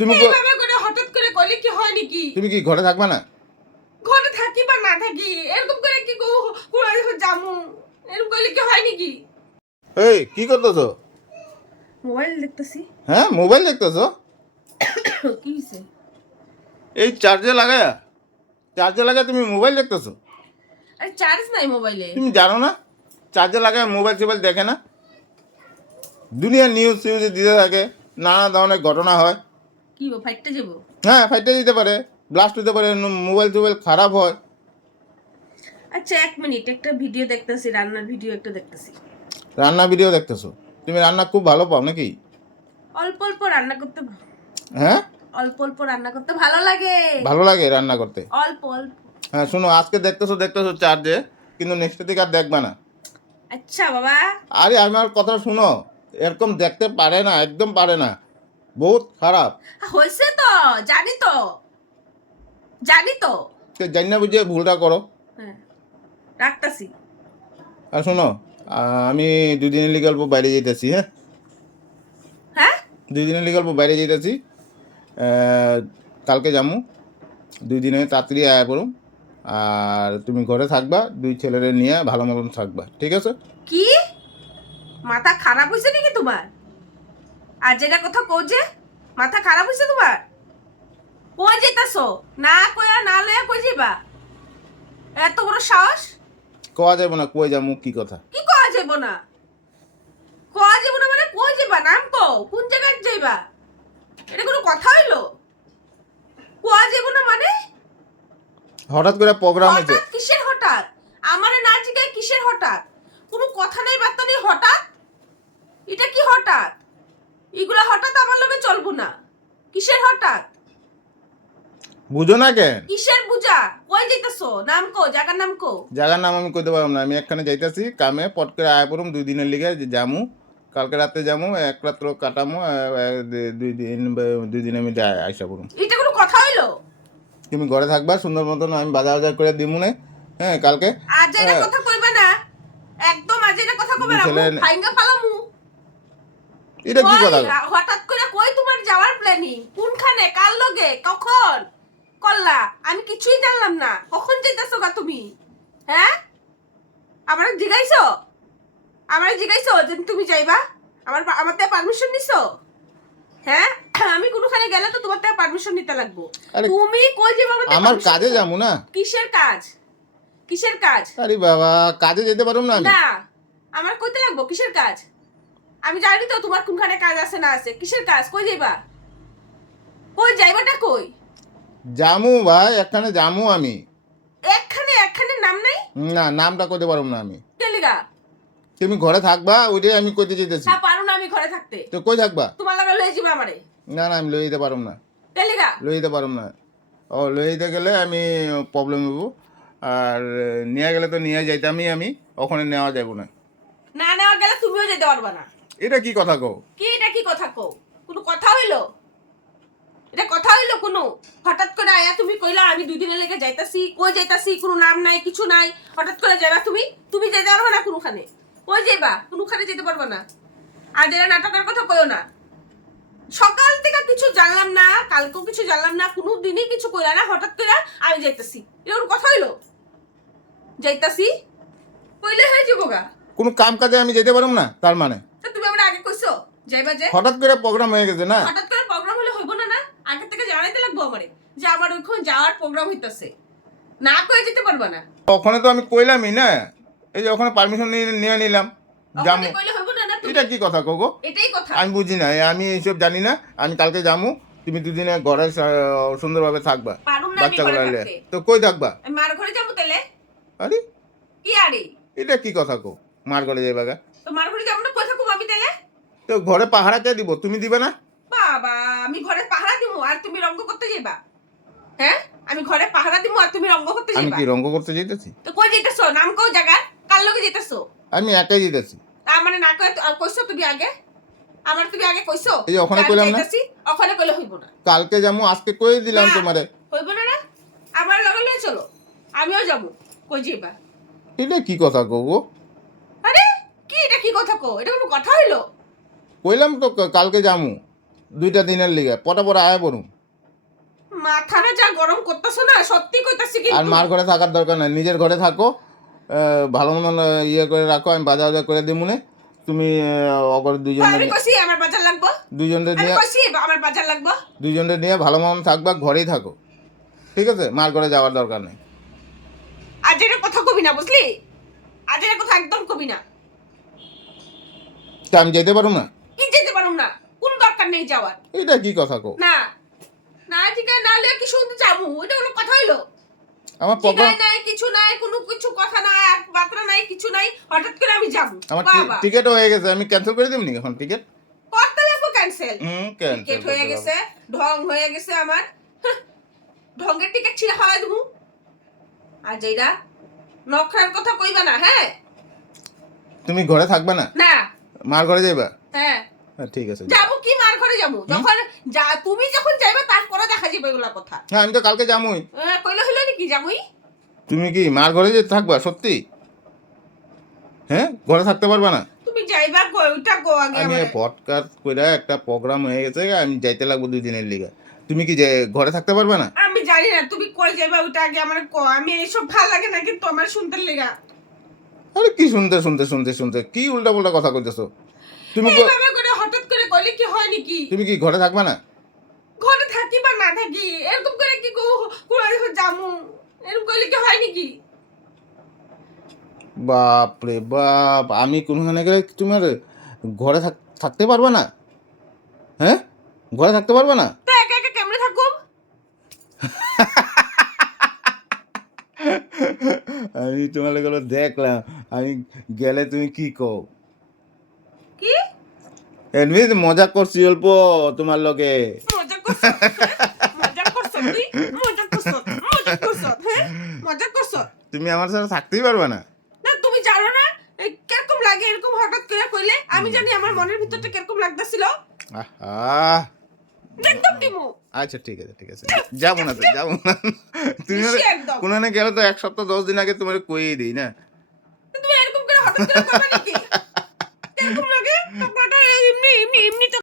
তুমি এইভাবে করে হঠাৎ করে কইলে কি হয় নাকি? তুমি কি ঘরে থাকবা না? ঘরে থাকি বা না থাকি এরকম করে কি জামু এরকম কইলে কি হয় নাকি? এই কি করতেছো? মোবাইল দেখতেছি। হ্যাঁ মোবাইল দেখতেছো? কি হইছে? এই চার্জে লাগায় তুমি মোবাইল দেখতেছো? আরে চার্জ নাই মোবাইলে। তুমি জানো না চার্জে লাগায় মোবাইল টোবাইল দেখে না? দুনিয়ার নিউজ ফিউজে দিতে থাকে, নানা ধরনের ঘটনা হয়। কি ফাইটটা যাবো? হ্যাঁ ফাইটে দিতে পারে, ব্লাস্ট হতে পারে, মোবাইল টোবাইল খারাপ হয়। আচ্ছা 1 মিনিট, একটা ভিডিও দেখতেছি, রান্নার ভিডিও একটা দেখতেছি। রান্না ভিডিও দেখতেছো? তুমি রান্না খুব ভালো পাও নাকি? অল্প অল্প রান্না করতে হ্যাঁ অল্প অল্প রান্না করতে ভালো লাগে। ভালো লাগে রান্না করতে? অল্প অল্প। হ্যাঁ শোনো, আজকে দেখতেছো চার্জে, কিন্তু নেক্সট থেকে আর দেখবা না। আচ্ছা বাবা। আরে আমার কথা শুনো, এরকম দেখতে পারে না, একদম পারে না, বহুত খারাপ। হয়েছে তো, জানি তো জানি না বুঝে ভুলটা করো। হ্যাঁ রাখতাছি। আর শোনো, আমি দুদিনের লিগে অল্প বাইরে যেতেছি। হ্যাঁ হ্যাঁ দুদিনের লিগে অল্প বাইরে যেতেছি, কালকে যাবো। 2 দিনে তাড়াতাড়ি আয়া করুম। আর তুমি ঘরে থাকবা, 2 ছেলেরে নিয়ে ভালো মতন থাকবা, ঠিক আছে? কি মাথা খারাপ হয়েছে নাকি তোমার? আর যেটা কথা কও যে মাথা খারাপ হয়েছে তোমার? কই যেতেছো? না কইয়া না লইয়া কই যাইবা? এত বড় সাহস? কওয়া যাবে না কই যাবো, কি কথা? কি কওয়া যাইব না? কওয়া যাইব না মানে কই যাইবা? নাম কও, কোন জায়গায় যাইবা? এটা কোনো কথা হইলো? কওয়া যাইব না মানে? হঠাৎ করে প্রোগ্রাম হয়েছে। হঠাৎ কিসের হঠাৎ? আমারে না জিগায় কিসের হঠাৎ? কোনো কথা নেই বার্তা নেই, হঠাৎ? এটা কি হঠাৎ? এগুলা হঠাৎ আমার লগে চলবো না। কিসের হঠাৎ? বুঝো না কেন? কিসের বুঝা? কই যাইতাছো? নাম কও, জায়গার নাম কও। জায়গার নাম আমি কইতে পারবো না, আমি একখানে যাইতেছি কামে, পট করে আয়া পড়ুম 2 দিনের লিগে যামু। কালকে রাতে যামু, 1 রাত্র কাটামু, 2 দিন আমি আইসা পড়ুম। এটা কোনো কথা হইলো? তুমি ঘরে থাকবা সুন্দর মতন, আমি বাজার করে দিমু না। হ্যাঁ কালকে আজ এর কথা কইবা না, একদম আজ এর কথা কইবা না, ছেলে- ফাইঙ্গা ফালামু। এটা কি কথা? হঠাৎ করে কই তোমার যাওয়ার প্ল্যানিং? কোনখানে, কার লগে, কখন করলা? আমি কিছুই জানলাম না। কখন যাইতাছো গা তুমি? হ্যাঁ আমারে জিগাইছো যে তুমি যাইবা? আমার থেকে পারমিশন নিছো? হ্যাঁ আমি কোনখানে গেলে তো তোমার থেকে পারমিশন নিতে লাগবো। আরে তুমি কই যাবা? আমার কাজে যামু না। কিসের কাজ? কিসের কাজ? আরে বাবা, কাজে যেতে পারুম না আমি? না আমার কইতে লাগবো কিসের কাজ? আমি জানি তো তোমার কোনখানে কাজ আছে না আছে। কিসের কাজ? কই যাইবা? কই যাইবাটা কই? জামু ভাই, একখানে জামু আমি। একখানে নাম নাই? না, নামটা কইতে পারুম না আমি। তেলিগা তুমি ঘরে থাকবা, ওইটাই আমি কইতে যেতেছি। না পারো না আমি ঘরে থাকতে। তো কই থাকবা? তোমার লাগা লয়ে যাবে আমারে। না না, আমি লই যেতে পারুম না। তেলিগা লই যেতে পারুম না। লই যেতে গেলে আমি প্রবলেম হবো। আর নিয়ে গেলে তো নিয়ে যাইতামই আমি, ওখানে নেওয়া যাবো না। না নেওয়া গেলে তুমিও যেতে পারবা না। এটা কি কথা কও? কি এটা কি কথা কও? কোনো কথা হইলো? এটা কথা হইলো কোনো? হঠাৎ করে আয়া তুমি কইলা আমি 2 দিনের লেগে যাইতাছি। কই যাইতাছি? কোনো নাম নাই, কিছু নাই। হঠাৎ করে যাইবা তুমি? তুমি যেতে পারবা না কোনখানে। কই যাইবা? কোনখানে যেতে পারবা না। আর এরা নাটকের কথা কইও না। সকাল থেকে কিছু জানলাম না, কালকেও কিছু জানলাম না, কোনো দিনই কিছু কইলা না, হঠাৎ করে আমি যাইতাছি। এরকম কথা হইলো? যাইতাছি কইলে হয়ে যাবো গা। কোনো কাম কাজে আমি যেতে পারুম না তার মানে? তো তুমি আমরা আগে কইছো যাইবা যে? হঠাৎ করে প্রোগ্রাম হয়ে গেছে না? হঠাৎ করে প্রোগ্রাম হলে হইব না? না আগে থেকে জানাইতে লাগবো আমারে যে আমার ওইখানে যাওয়ার প্রোগ্রাম হইতাছে। না কই যেতে পারবা না। ওখানে তো আমি কইলামই না, এই যে ওখানে পারমিশন নিয়ে নিলাম যামু। ওখানে কইলে হইব না? না এটা কি কথা কগো? এটাই কথা। আমি বুঝি না, আমি এইসব জানি না। আমি কালকে যামু, তুমি 2 দিনে ঘরে সুন্দরভাবে থাকবা পারুম না আমি ঘরে বাচ্চাগুলো নিয়ে। থাকতে। তো কই থাকবা? আমি মার ঘরে যাবো তাইলে? আরে কি আরে? এটা কি কথা কো? মার ঘরে যাইবা গা? তো মার ঘরে যাবো না, কই থাকুম আমি তাইলে? তো ঘরে পাহারা কে দিব? তুমি দিবে না? বাবা আমি ঘরে পাহারা দিমু আর তুমি রঙ্গ করতে যাইবা? হ্যাঁ আমি ঘরে পাহারা দিমু আর তুমি রঙ্গ করতে আমি যাইবা? কি রঙ্গ করতে যাইতেছি? তো কই যাইতাছো? নাম কও জায়গার। কার লগে যাইতাছো? আমি একাই যেতেছি। মানে না কই কইছো তুমি আগে? আমার তুমি আগে কইছো? এই যে ওখানে যে আমি কইলাম না? যাইতাছি, ওখানে কইলে হইব না। কালকে যামু, আজকে কই দিলাম না, তোমারে। হইব না না? আমার লগে লয়ে চলো। আমিও যাবো। কই যাইবা? এটা কি কথা কো গো? আরে কি এটা কি কথা কও? এটা কোনো কথা হইলো? কইলাম তো কালকে যামু। 2টা দিনের লিগে পটা আয় পড়ুম। মাথাটা যা গরম করতেছো না, সত্যি কইতাছি আর কিন্তু। মার ঘরে থাকার দরকার নাই, নিজের ঘরে থাকো, ভালো মতন ইয়ে করে রাখো, আমি বাজার করে দিমুনে। তুমি অগর তো দুজনে আমি কইছি আমার বাজার লাগবো, দুজনে আমি নিয়ে কইছি আমার বাজার লাগবো। দুজনে নিয়ে ভালো মতন থাকবা, ঘরেই থাকো, ঠিক আছে? মার ঘরে যাওয়ার দরকার নেই। আজ এর কথা কবি না, বুঝলি? আজ এর কথা একদম কবি না। তা আমি যেতে পারবো না? কি যেতে পারুম না? কোন দরকার নেই যাওয়ার। এটা কি কথা কো? না না, ঠিক আছে, না হলে কি শুনতে যাবো? এটা কোনো কথা হইলো? আমার প্রোগ্রাম, ঠিকাই নাই, কিছু নাই, কোনো কিছু কথা নাই, আর বার্তা নাই, কিছু নাই, হঠাৎ করে আমি যাবো। আমার বাবা, টিকিটও হয়ে গেছে, আমি ক্যান্সেল করে দিমনি এখন টিকিট। করতে লাগবো ক্যান্সেল। ক্যান্সেল টিকেট হয়ে গেছে, ঢং হয়ে গেছে আমার। হাহ, ঢঙ্গের টিকেট ছিঁড়ে ফেলাই দেবো। আর যেটা নখরার কথা কইবা না, হ্যাঁ? তুমি ঘরে থাকবে না, না, মার ঘরে যাইবা? হ্যাঁ, ঠিক আছে, যাবো কি মার ঘরে যাবো? যখন তুমি যখন যাইবা তারপরে দেখা যাবে এগুলা কথা। হ্যাঁ আমি তো কালকে যামই। কইলে হইলো নাকি যাবই? তুমি কি মার ঘরে যেতে থাকবা সত্যি? হ্যাঁ, ঘরে থাকতে পারবা না? তুমি যাইবা কই? ওইটা কো আগে আমি আমারে। পডকাস্ট করে একটা প্রোগ্রাম হয়ে গেছে, আমি যাইতে লাগবো 2 দিনের লিগে। তুমি কি ঘরে থাকতে পারবে না? আমি জানি না তুমি কই যাইবা, ওইটা আগে আমারে কো। আমি এইসব ভাল লাগে না কিন্তু আমার শুনতে লেগা। আরে কি শুনতে কি উল্টা পাল্টা কথা কইতেছো? তুমি এইভাবে করে হঠাৎ করে কইলে কি হয় নাকি? তুমি কি ঘরে থাকবা না? ঘরে থাকি বা না থাকি, এরকম করে কি কোলাই জামু? এরকম কইলে কি হয় নাকি? বাপ রে বাপ, আমি কোনখানে গেলে তোমার ঘরে থাকতে পারবা না? হ্যাঁ, ঘরে থাকতে পারবা না? তো একা একা কেমনে থাকুম? আমি তোমার গেলো দেখলাম, আমি গেলে তুমি কি কও? কি এমনি মজা করছি অল্প তোমার লগে। মজা করছ? মজা করছ তুই? হ্যাঁ, মজা করছ। তুমি আমার সাথে থাকতেই পারবে না? না, তুমি জানো না কিরকম লাগে এরকম হঠাৎ করে কইলে? আমি জানি আমার মনের ভিতরটা কিরকম লাগতেছিল। আহা, একদম দিমু। আচ্ছা ঠিক আছে, যাবো না। তুমি বেশি একদম। কোনখানে গেলে তো 1 সপ্তাহ 10 দিন আগে তোমার কইয়ে দিই না? তুমি এরকম করে হঠাৎ করে কইবা নাকি? কিরকম লাগে? তখন এমনি তো